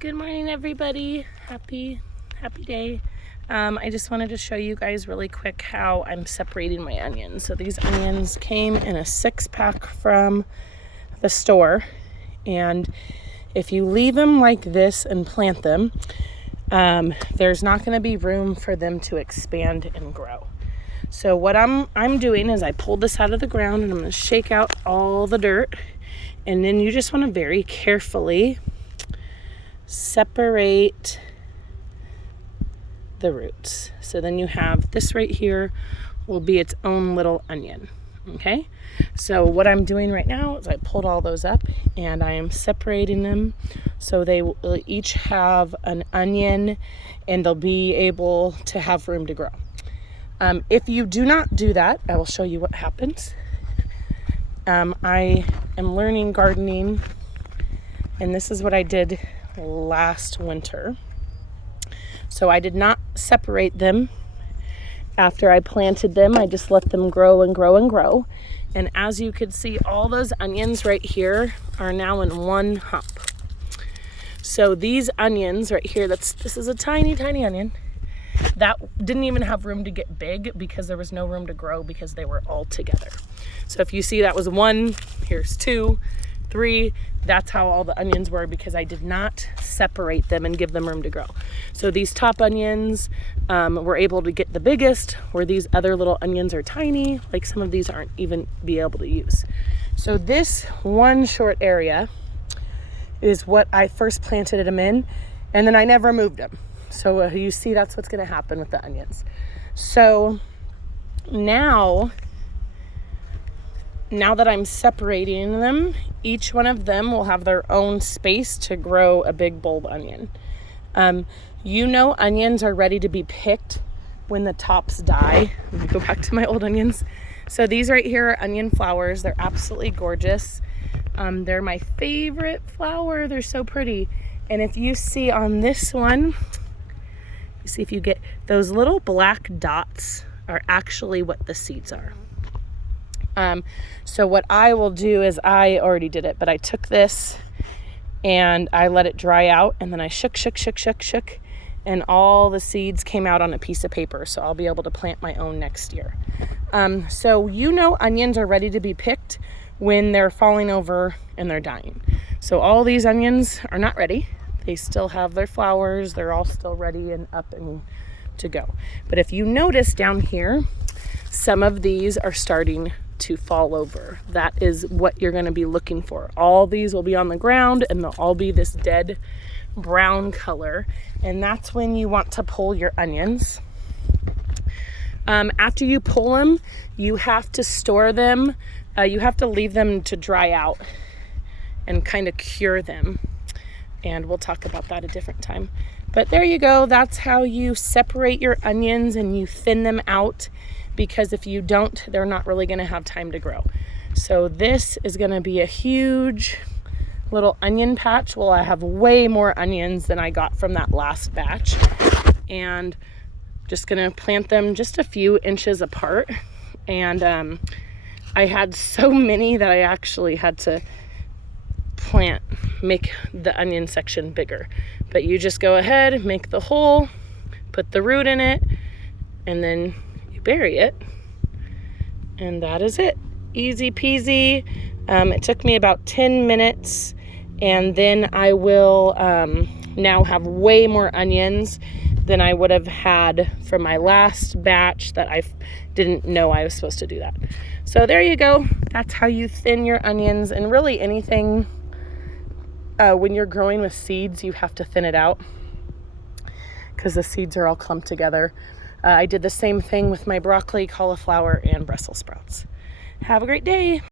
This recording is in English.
Good morning, everybody. Happy day. I just wanted to show you guys really quick how I'm separating my onions. So these onions came in a 6-pack from the store, and if you leave them like this and plant them, there's not going to be room for them to expand and grow. So what I'm doing is I pulled this out of the ground, and I'm going to shake out all the dirt, and then you just want to very carefully separate the roots. So then you have this right here will be its own little onion. Okay, so what I'm doing right now is I pulled all those up and I am separating them so they will each have an onion and they'll be able to have room to grow. If you do not do that, I will show you what happens. I am learning gardening, and this is what I did last winter. So I did not separate them after I planted them. I just let them grow and grow and grow. And as you can see, all those onions right here are now in one hump. So these onions right here, this is a tiny onion that didn't even have room to get big because there was no room to grow because they were all together. So if you see, that was 1, here's 2, 3, that's how all the onions were because I did not separate them and give them room to grow. So these top onions were able to get the biggest, where these other little onions are tiny, like some of these aren't even be able to use. So this one short area is what I first planted them in, and then I never moved them. So you see, that's what's going to happen with the onions. So now that I'm separating them, each one of them will have their own space to grow a big bulb onion. Onions are ready to be picked when the tops die. Let me go back to my old onions. So these right here are onion flowers. They're absolutely gorgeous. They're my favorite flower. They're so pretty. And if you see on this one, you see if you get those little black dots are actually what the seeds are. So what I will do is, I already did it, but I took this and I let it dry out, and then I shook, and all the seeds came out on a piece of paper. So I'll be able to plant my own next year. So onions are ready to be picked when they're falling over and they're dying. So all these onions are not ready. They still have their flowers. They're all still ready and up and to go. But if you notice down here, some of these are starting to fall over. That is what you're going to be looking for. All these will be on the ground and they'll all be this dead brown color, and that's when you want to pull your onions. After you pull them, you have to store them. You have to leave them to dry out and kind of cure them, and we'll talk about that a different time. But there you go. That's how you separate your onions and you thin them out, because if you don't, they're not really going to have time to grow. So this is going to be a huge little onion patch. Well, I have way more onions than I got from that last batch, and just going to plant them just a few inches apart. And I had so many that I actually had to make the onion section bigger. But you just go ahead, make the hole, put the root in it, and then bury it, and that is it. Easy peasy. It took me about 10 minutes, and then I will now have way more onions than I would have had from my last batch that I didn't know I was supposed to do that. So there you go. That's how you thin your onions. And really anything, when you're growing with seeds, you have to thin it out because the seeds are all clumped together. I did the same thing with my broccoli, cauliflower, and Brussels sprouts. Have a great day.